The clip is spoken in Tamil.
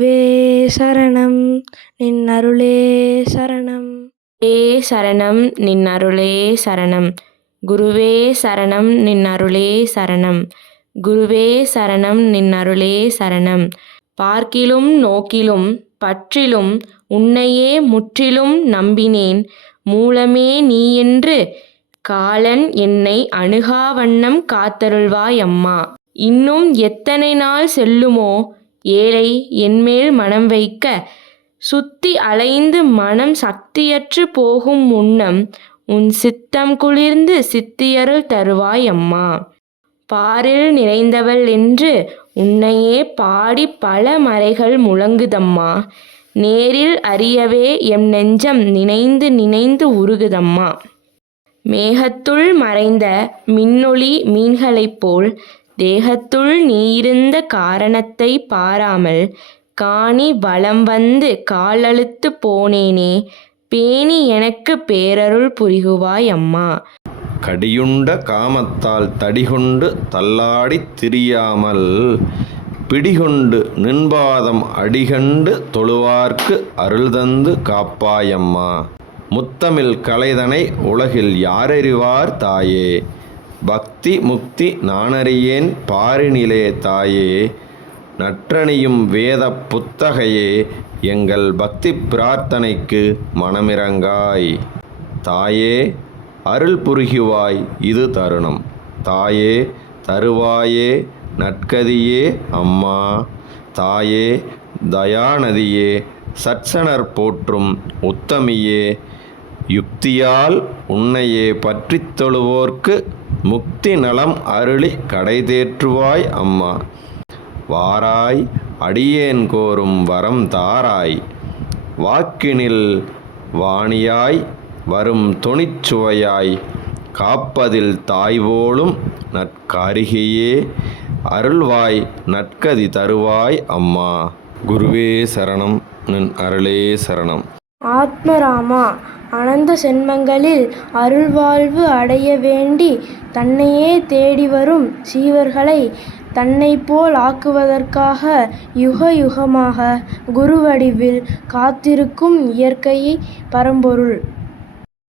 வே சரணம் நின் அருளே சரணம். ஏ சரணம் நின் அருளே சரணம். குருவே சரணம் நின் அருளே சரணம். குருவே சரணம் நின் அருளே சரணம். பார்க்கிலும் நோக்கிலும் பற்றிலும் உன்னையே முற்றிலும் நம்பினேன். மூலமே நீ என்று காலன் என்னை அணுகாவண்ணம் காத்தருள்வாய் அம்மா. இன்னும் எத்தனை நாள் செல்லுமோ ஏழை என்மேல் மனம் வைக்க சுத்தி அலைந்து மனம் சக்தியற்று போகும் முன்னம் உன் சித்தம் குளிர்ந்து சித்தியருள் தருவாய் அம்மா. பாரில் நிறைந்தவள் என்று உன்னையே பாடி பல மறைகள் முழங்குதம்மா. நேரில் அறியவே எம் நெஞ்சம் நினைந்து நினைந்து உருகுதம்மா. மேகத்துள் மறைந்த மின்னொளி மீன்களைப் போல் தேகத்துள் நீயிருந்த காரணத்தை பாராமல் காணி வலம் வந்து காலழுத்து போனேனே பேணி எனக்கு பேரருள் புரிகுவாய் அம்மா. கடியுண்ட காமத்தால் தடிகொண்டு தள்ளாடித் திரியாமல் பிடிகொண்டு நின்பாதம் அடிகண்டு தொழுவார்க்கு அருள் தந்து காப்பாயம்மா முத்தமிழ் கலைதனை உலகில் யாரறிவார் தாயே? பக்தி முக்தி நானறியேன் பாரினிலே தாயே நற்றணியும் வேத புத்தகையே எங்கள் பக்தி பிரார்த்தனைக்கு மனமிறங்காய். தாயே அருள் புரிகுவாய் இது தருணம். தாயே தருவாயே நற்கதியே அம்மா. தாயே தயாநதியே சற்சனர் போற்றும் உத்தமியே யுக்தியால் உன்னையே பற்றித் தொழுவோர்க்கு முக்தி நலம் அருளி கடை தேற்றுவாய் அம்மா. வாராய் அடியேன் கோரும் வரம் தாராய். வாக்கினில் வாணியாய் வரும் துணிச்சுவையாய் காப்பதில் தாய்வோளும் நற்காரிகையே அருள்வாய் நற்கதி தருவாய் அம்மா. குருவே சரணம் நின் அருளே சரணம். ஆத்மராமா அனந்த சென்மங்களில் அருள்வாழ்வு அடைய வேண்டி தன்னையே தேடி வரும் சீவர்களை தன்னைப் போல் ஆக்குவதற்காக யுக யுகமாக குருவடிவில் காத்திருக்கும் இயற்கையை பரம்பொருள்.